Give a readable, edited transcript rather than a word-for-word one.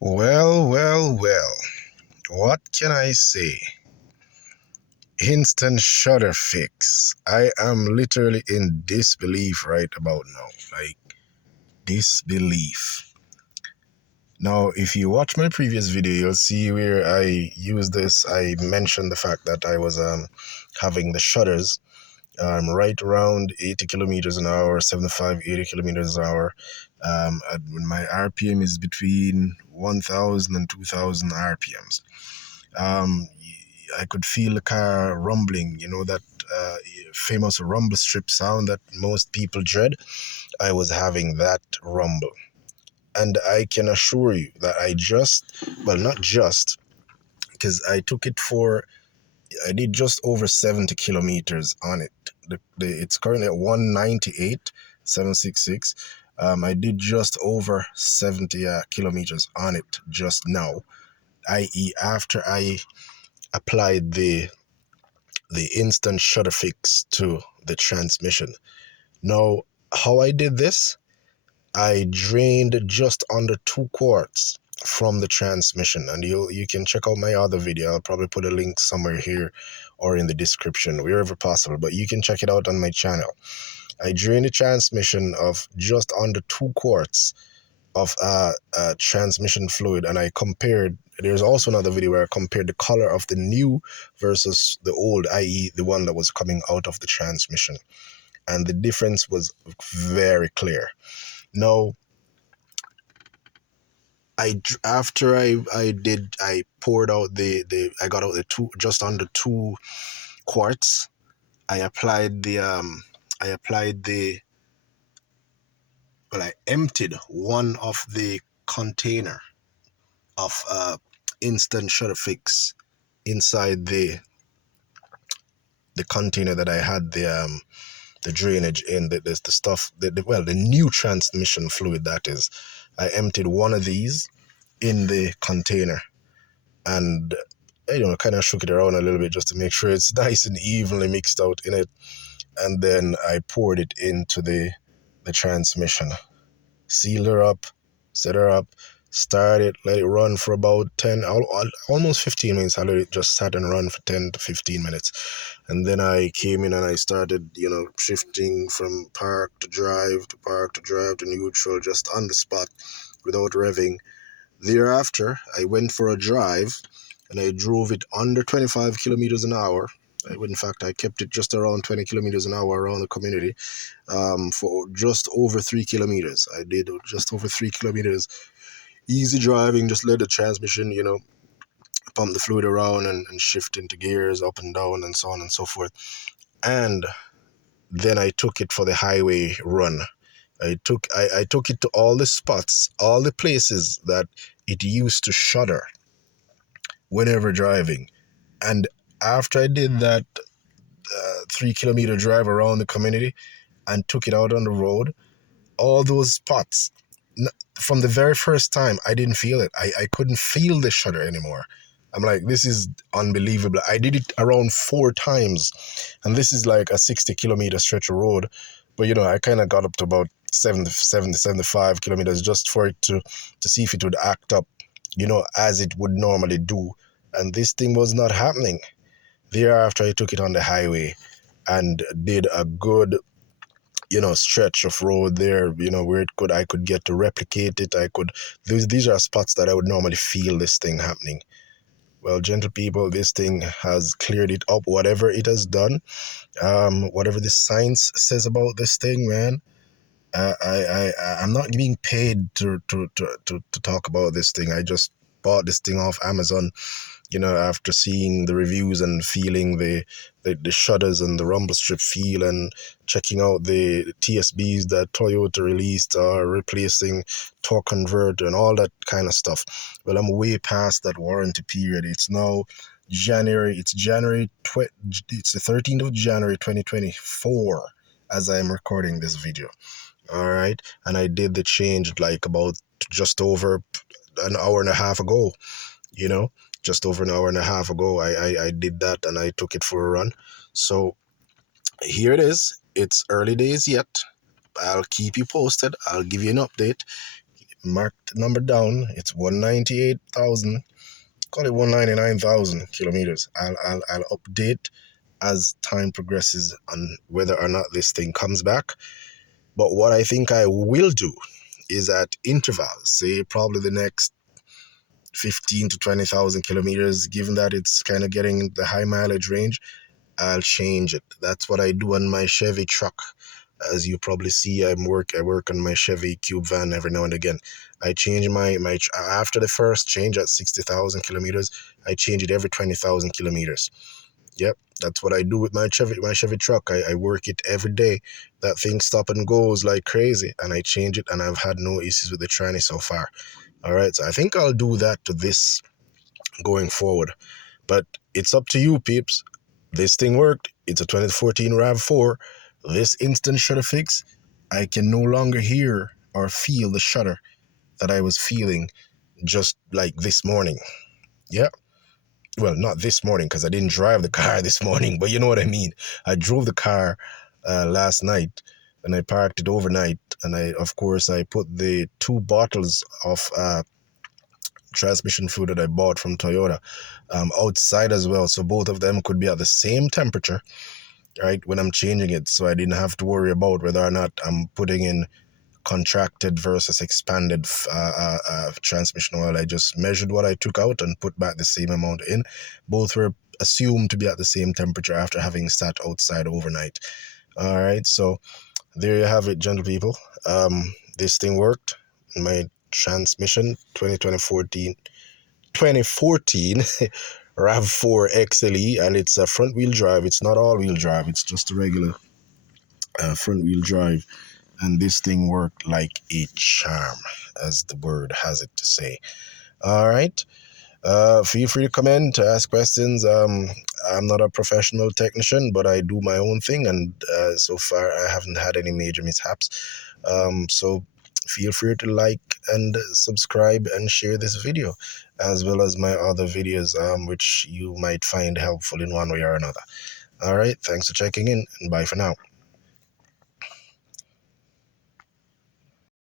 Well. What can I say? Instant Shudder Fix. I am literally in disbelief right about now. Like, disbelief. Now, if you watch my previous video, you'll see where I use this. I mentioned the fact that I was having the shutters right around 80 kilometers an hour, 75, 80 kilometers an hour. When my RPM is between 1,000 and 2,000 RPMs. I could feel the car rumbling, that famous rumble strip sound that most people dread. I was having that rumble. And I can assure you that not just, because I did just over 70 kilometers on it. It's currently at 198, 766. I did just over 70 kilometers on it just now, i.e. after I applied the Instant Shudder Fix to the transmission. Now, how I did this, I drained just under 2 quarts from the transmission, and you can check out my other video. I'll probably put a link somewhere here or in the description, wherever possible, but you can check it out on my channel. I drained the transmission of just under 2 quarts of transmission fluid, and I compared. There's also another video where I compared the color of the new versus the old, i.e. the one that was coming out of the transmission, and the difference was very clear. Now, I poured out I got out the just under 2 quarts. I emptied one of the container of Instant Shudder Fix inside the container that I had the drainage in, the stuff, the new transmission fluid, that is. I emptied one of these in the container, and kind of shook it around a little bit just to make sure it's nice and evenly mixed out in it, and then I poured it into the transmission, sealed her up, set her up, start it, let it run for about 10, almost 15 minutes. I let it just sat and run for 10 to 15 minutes. And then I came in and I started, shifting from park to drive to neutral, just on the spot without revving. Thereafter, I went for a drive and I drove it under 25 kilometers an hour. In fact, I kept it just around 20 kilometers an hour around the community for just over 3 kilometers. I did just over 3 kilometers. Easy driving, just let the transmission, pump the fluid around and shift into gears up and down and so on and so forth. And then I took it for the highway run. I took it to all the spots, all the places that it used to shudder whenever driving. And after I did that 3 kilometer drive around the community and took it out on the road, all those spots, from the very first time, I didn't feel it. I couldn't feel the shudder anymore. I'm like, this is unbelievable. I did it around 4 times, and this is like a 60 kilometer stretch of road. But, I kind of got up to about 75 kilometers just for it to see if it would act up, as it would normally do. And this thing was not happening. Thereafter, I took it on the highway and did a good stretch of road there, where I could get to replicate it. These are spots that I would normally feel this thing happening. Well, gentle people, this thing has cleared it up, whatever it has done, whatever the science says about this thing, man. I'm not being paid to talk about this thing. I just bought this thing off Amazon, after seeing the reviews and feeling the shudders and the rumble strip feel, and checking out the TSBs that Toyota released, replacing torque converter and all that kind of stuff. Well, I'm way past that warranty period. It's now January. It's the 13th of January 2024 as I'm recording this video. All right, and I did the change like about just over an hour and a half ago. Just over an hour and a half ago, I did that, and I took it for a run. So here it is. It's early days yet. I'll keep you posted. I'll give you an update. mark the number down. It's 198,000. Call it 199,000 kilometers. I'll update as time progresses on whether or not this thing comes back. But what I think I will do is at intervals, say probably the next 15 to 20,000 kilometers, given that it's kind of getting the high mileage range, I'll change it. That's what I do on my Chevy truck. As you probably see, I work on my Chevy Cube van every now and again. I change my after the first change at 60,000 kilometers, I change it every 20,000 kilometers. Yep, that's what I do with my Chevy truck. I work it every day. That thing stop and goes like crazy, and I change it, and I've had no issues with the tranny so far. All right, so I think I'll do that to this going forward. But it's up to you, peeps. This thing worked. It's a 2014 Rav4. This Instant Shudder Fix, I can no longer hear or feel the shudder that I was feeling just like this morning. Yeah. Well, not this morning because I didn't drive the car this morning, but you know what I mean. I drove the car last night and I parked it overnight. And of course, I put the 2 bottles of transmission fluid that I bought from Toyota outside as well. So both of them could be at the same temperature, right, when I'm changing it. So I didn't have to worry about whether or not I'm putting in contracted versus expanded transmission oil. I just measured what I took out and put back the same amount in. Both were assumed to be at the same temperature after having sat outside overnight. All right, so there you have it, gentle people. This thing worked. My transmission 2014 RAV4 XLE, and it's a front wheel drive. It's not all wheel drive, it's just a regular front wheel drive. And this thing worked like a charm, as the word has it to say. All right. Feel free to comment, ask questions. I'm not a professional technician, but I do my own thing, and so far I haven't had any major mishaps. So feel free to like and subscribe and share this video, as well as my other videos, which you might find helpful in one way or another. All right. Thanks for checking in, and bye for now.